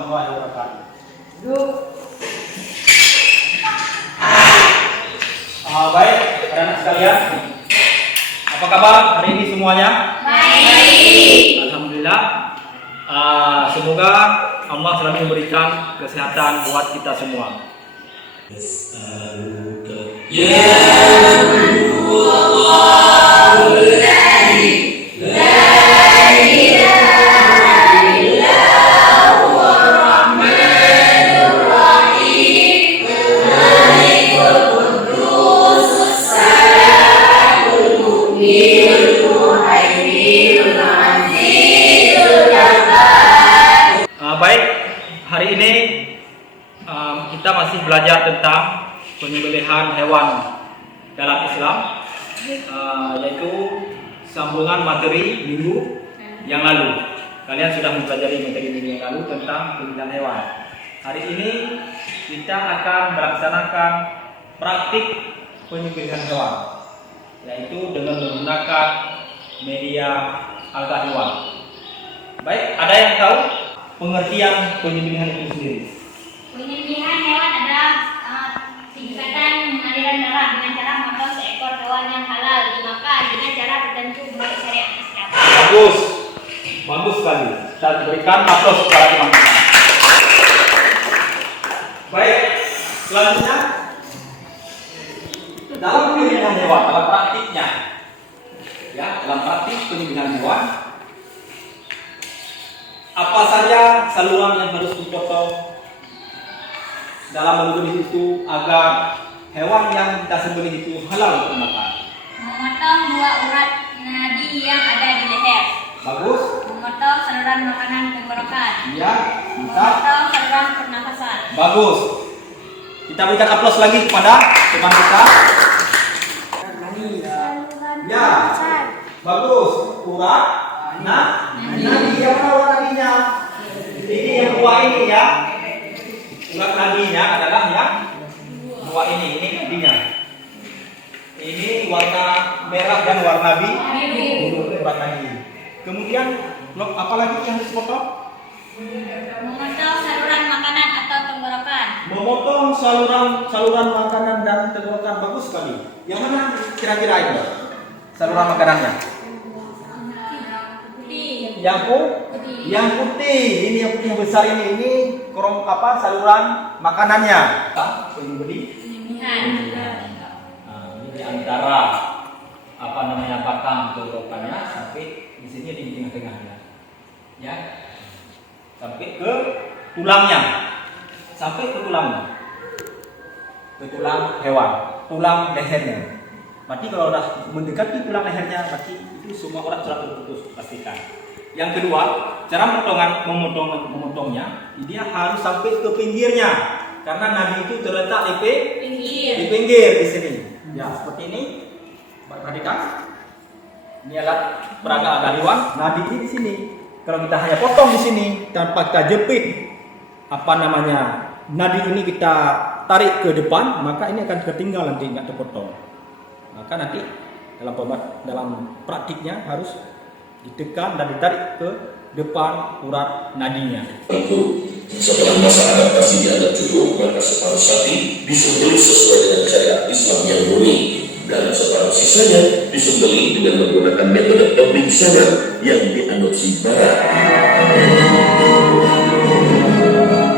warahmatullahi wabarakatuh. Duduk. Baik, anak-anak sekalian. Apa kabar hari ini semuanya? Baik. Alhamdulillah. Semoga Allah selalu memberikan kesehatan buat kita semua. Baik, hari ini kita masih belajar tentang penyembelihan hewan dalam Islam, yaitu sambungan materi minggu yang lalu. Kalian sudah mempelajari materi minggu yang lalu tentang penyembelihan hewan. Hari ini kita akan melaksanakan praktik penyembelihan hewan, yaitu dengan menggunakan media alga hewan. Baik, ada yang tahu pengertian penyembelihan itu sendiri? Penyembelihan hewan adalah kegiatan aliran darah dengan cara memotong seekor hewan yang halal dimakan dengan cara tertentu menurut syariat Islam. Bagus, bagus sekali. Kita berikan aplaus kepada teman kita. Baik, selanjutnya dalam penyembelihan hewan, dalam praktiknya, ya, dalam praktik penyembelihan hewan, apa saja saluran yang harus dipotong dalam menyembelih itu agar hewan yang kita sembelih itu halal untuk makan? Memotong dua urat nadi yang ada di leher. Bagus. Memotong saluran makanan tenggorokan. Iya, bisa. Memotong saluran pernafasan. Bagus. Kita berikan aplaus lagi kepada teman kita. Ya, bagus. Urat, nadi yang mana urat nadinya? Ini yang dua ini ya. Urat nadinya adalah yang dua ini nadinya. Ini warna merah dan warna biru urat nadi. Kemudian apa lagi yang harus dipotong? Memotong saluran makanan atau tenggorokan. Memotong saluran makanan dan tenggorokan. Bagus sekali. Yang mana kira-kira itu saluran makanannya? Yang putih. Ini yang putih yang besar ini saluran makanannya. Penyembelihan. Ini di antara batang tenggorokannya sampai di sini di tengah-tengahnya. Ya. Sampai ke tulangnya. Ke tulang hewan, tulang lehernya. Berarti kalau sudah mendekati tulang lehernya, berarti itu semua orang sudah terputus, pastikan. Yang kedua, cara memotongnya, dia harus sampai ke pinggirnya, karena nadi itu terletak di pinggir di sini. Ya, seperti ini. Perhatikan. Ini alat peraga agar hewan, nadi ini di sini. Kalau kita hanya potong di sini tanpa kita jepit nadi ini kita tarik ke depan, maka ini akan tertinggal nanti nggak terpotong. Maka nanti dalam praktiknya harus ditekan dan ditarik ke depan urat nadinya. Tentu setelah masa adaptasi dianggap cukup, maka separuh sapi disembelih sesuai dengan syariat Islam yang murni, dan separuh sisanya disembelih dengan menggunakan metode pembiksaan yang diadopsi Barat.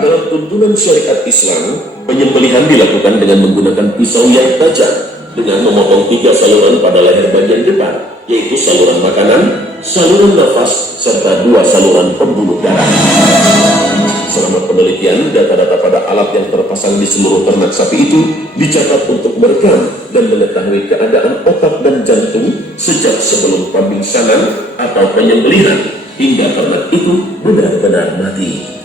Dalam tuntunan syariat Islam, penyembelihan dilakukan dengan menggunakan pisau yang tajam dengan memotong 3 saluran pada leher bagian depan, yaitu saluran makanan, saluran nafas, serta 2 saluran pembuluh darah. Selama penelitian, data-data pada alat yang terpasang di seluruh ternak sapi itu dicatat untuk merekam dan mengetahui keadaan otak dan jantung sejak sebelum pembingsangan atau penyembelihan hingga ternak itu benar-benar mati.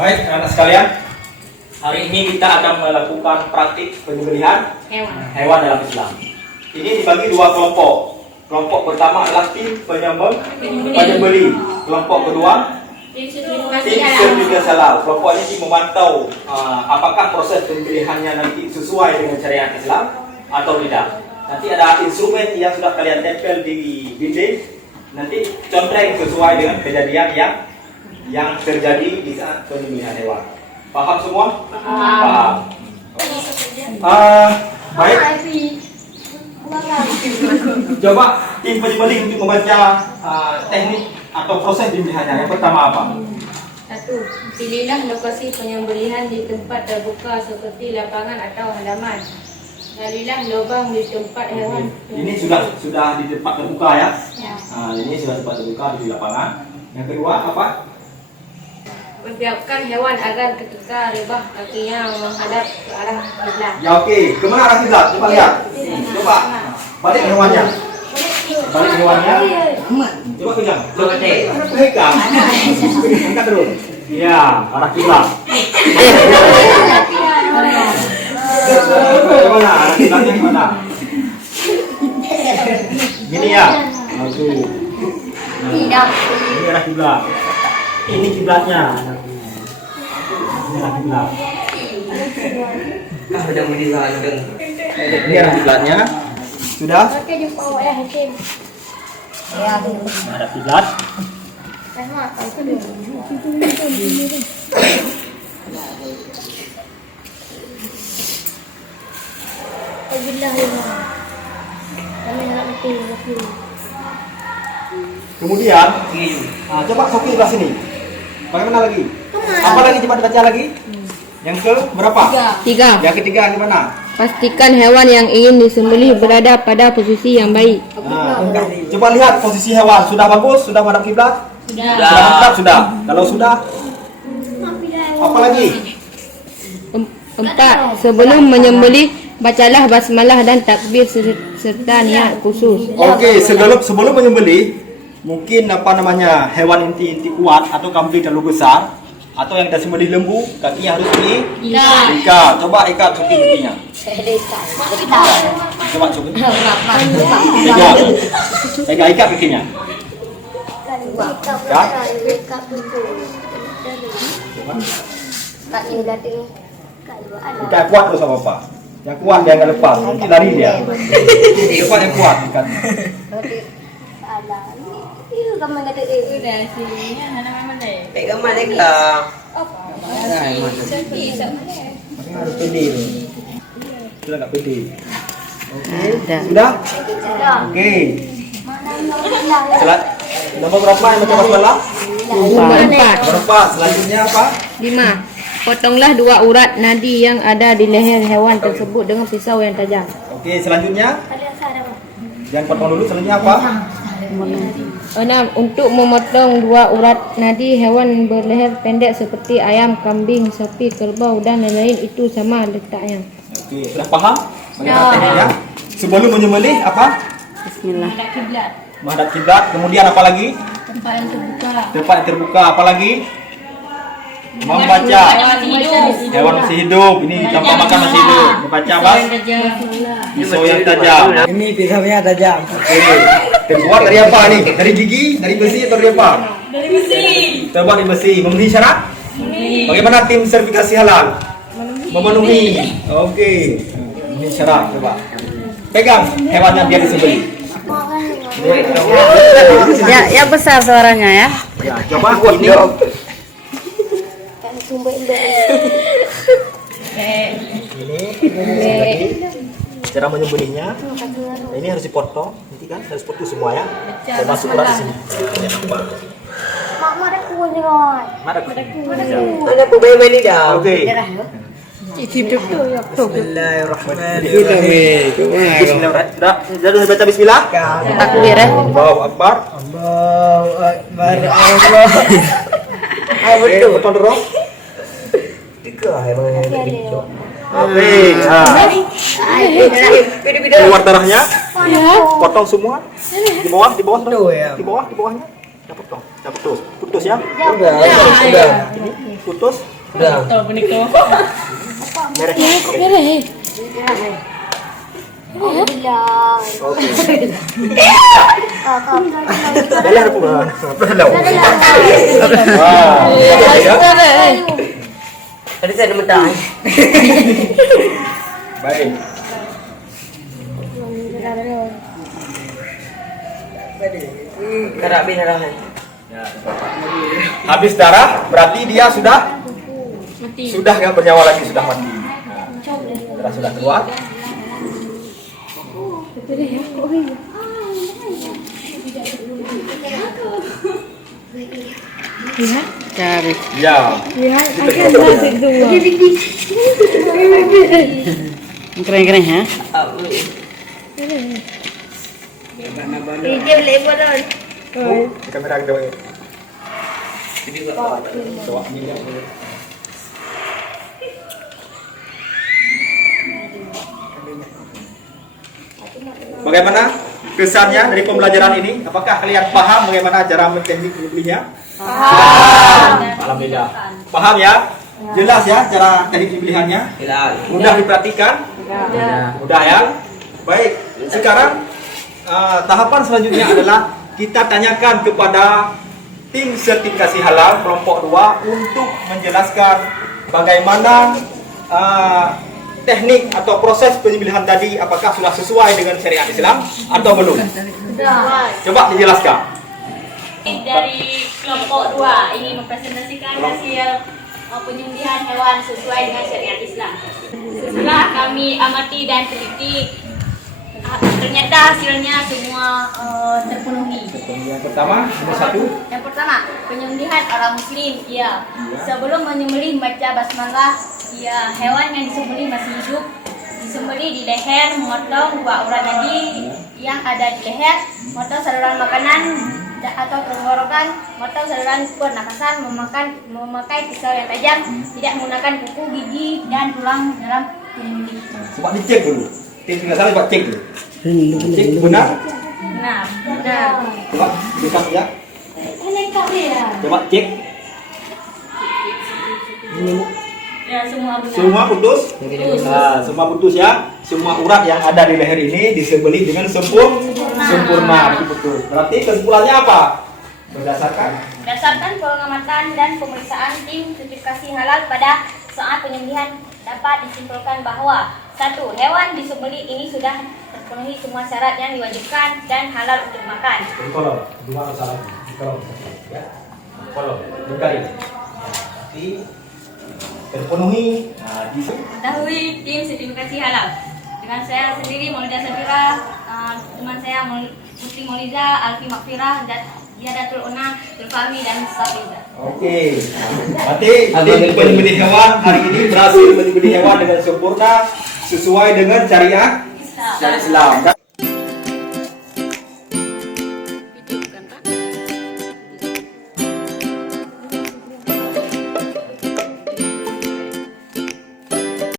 Baik, anak sekalian, hari ini kita akan melakukan praktik penyembelihan hewan dalam Islam. Ini dibagi dua kelompok. Kelompok pertama adalah tim penyembeli. Kelompok kedua tim sertifikasi halal. Kelompok ini memantau apakah proses penyembelihannya nanti sesuai dengan syariat Islam atau tidak. Nanti ada instrumen yang sudah kalian tempel di dinding. Nanti contreng sesuai dengan kejadian yang terjadi di saat penyembelihan hewan. Paham semua? Paham. Baik. Coba tim penyembelih untuk membaca teknik atau proses penyembelihannya. Yang pertama apa? 1. Pilihlah lokasi penyembelihan di tempat terbuka seperti lapangan atau halaman. Galilah lubang di tempat hewan. Ini sudah di tempat terbuka ya? Ya. Ini sudah tempat terbuka di lapangan. Yang kedua apa? Membiarkan hewan agar ketika rebah kakinya menghadap ke arah kiblat. Ya oke. Kemana arah kiblat? Coba lihat. Coba balik hewannya. Balik hewannya. Coba pegang. Coba pegang. Angkat terus. Ya, arah kiblat. Gimana? Arah kiblatnya gimana? Gini ya. Oke. Nah, ini arah kiblat. Ini kiblatnya. Ini arah kiblat. Ini arah kiblatnya. Sudah? Ada kiblat. Kemudian, coba Soki sebelah sini. Bagaimana lagi? Apa lagi coba dibaca lagi? Yang ke berapa? 3. Yang ketiga gimana? Pastikan hewan yang ingin disembelih berada pada posisi yang baik. Nah, coba lihat posisi hewan. Sudah bagus? Sudah menghadap kiblat? Sudah mantap? Sudah. Kalau sudah, apa lagi? 4. Sebelum menyembelih, bacalah basmalah dan takbir serta niat khusus. Oke, sebelum menyembelih, mungkin hewan inti kuat atau kambing terlalu besar, atau yang kita sembelih lembu, kakinya harus diikat. Coba ikat Soki kakinya. Coba Soki. Pegang ikat kakinya. Ikat kuat terus apa apa. Yang kuat dia nggak lepas, nanti lari dia. Coba yang kuat ikat. Pegang mana kak? Harus pede. Sudah nggak pede. Oke. Sudah? Oke. Nomor berapa yang baca basmalah? 4. Berapa? Selanjutnya apa? 5. Potonglah 2 urat nadi yang ada di leher hewan tersebut dengan pisau yang tajam. Oke, selanjutnya? Jangan potong dulu, selanjutnya apa? 6. Untuk memotong 2 urat nadi hewan berleher pendek seperti ayam, kambing, sapi, kerbau dan lain-lain itu sama letaknya. Oke, sudah paham? Bagaimana tekniknya? Sebelum menyembelih apa? Bismillah. Menghadap kiblat. Kemudian apa lagi? Tempat yang terbuka. Tempat yang terbuka. Apa lagi? Membaca. Hewan masih hidup. Ini tanpa makan masih hidup. Membaca apa? Pisau yang tajam. Ini pisaunya tajam. Oke. Terbuat dari apa nih? Dari gigi? Dari besi atau dari apa? Dari besi. Terbuat dari besi. Memenuhi syarat? Bagaimana tim sertifikasi halal? Memenuhi. Oke. Memenuhi syarat. Coba. Pegang hewannya biar disembelih. Ya besar suaranya ya. Ya, coba ini. Ini cara menyembelihnya. Ini harus dipotong, nanti kan harus potong semua ya. Termasuk urat di sini. Ada pemain ini dah. Oke. Bismillahirrahmanirrahim. Bismillahirrahmanirrahim. Sudah baca bismillah? Takbir ya. Allahu Akbar. Allahu Akbar. Allah. Oke, potong terus. Oke. Keluar darahnya. Potong semua. Di bawah. Di bawahnya. Kita potong. Kita putus ya. Sudah. Putus. Udah. Dalam apa? Tadi saya mentah. Baik. Karak bin darah. Habis darah berarti dia sudah nggak bernyawa lagi, sudah mati. Nah, darah sudah keluar. Cari. Ya. Keren-keren ya. Dia boleh buat dah. Kamera kita pakai. Bawa minyak dulu. Bagaimana kesannya dari pembelajaran ini? Apakah kalian paham bagaimana cara teknik menyembelihnya? Paham. Alhamdulillah. Paham ya? Jelas ya cara teknik penyembelihannya? Mudah diperhatikan? Mudah ya? Baik. Sekarang tahapan selanjutnya adalah kita tanyakan kepada tim sertifikasi halal kelompok 2 untuk menjelaskan bagaimana teknik atau proses penyembelihan tadi, apakah sudah sesuai dengan syariat Islam atau belum? Coba dijelaskan. Dari kelompok 2 ini mempresentasikan hasil penyembelihan hewan sesuai dengan syariat Islam. Setelah kami amati dan teliti, ternyata hasilnya semua terpenuhi. Yang pertama, nomor 1. Yang pertama, penyembelihan orang Muslim. Ya, sebelum menyembelih baca basmalah. Ya, hewan yang disembelih masih hidup. Disembelih di leher, memotong 2 urat nadi yang ada di leher, memotong saluran makanan atau tenggorokan, memotong saluran pernafasan, memakai pisau yang tajam, tidak menggunakan kuku, gigi, dan tulang dalam penyembelih. Coba dicek dulu. Tim tidak salah, coba cek dulu. Cek benar? Benar, benar. Coba buka ya. Coba cek. Ya, semua benar. Semua putus? Nah, semua putus ya. Semua urat yang ada di leher ini disembelih dengan sempurna. Itu betul. Berarti kesimpulannya apa? Berdasarkan pengamatan dan pemeriksaan tim sertifikasi halal pada saat penyembelihan dapat disimpulkan bahwa 1. Hewan disembelih ini sudah terpenuhi semua syarat yang diwajibkan dan halal untuk makan. Kolom, dua salah. Kolom, ya. Kolom, berkali. Berarti terpenuhi. Nah, di sini. Ketahui tim sertifikasi halal. Dengan saya sendiri Maulida Safira, teman saya Muti Mauliza, Alfi Makfirah, dan Yadatul Una, Tulfami, dan Safiza. Oke. Berarti tim penyembelih hewan hari ini berhasil menyembelih hewan dengan sempurna sesuai dengan syariat Islam.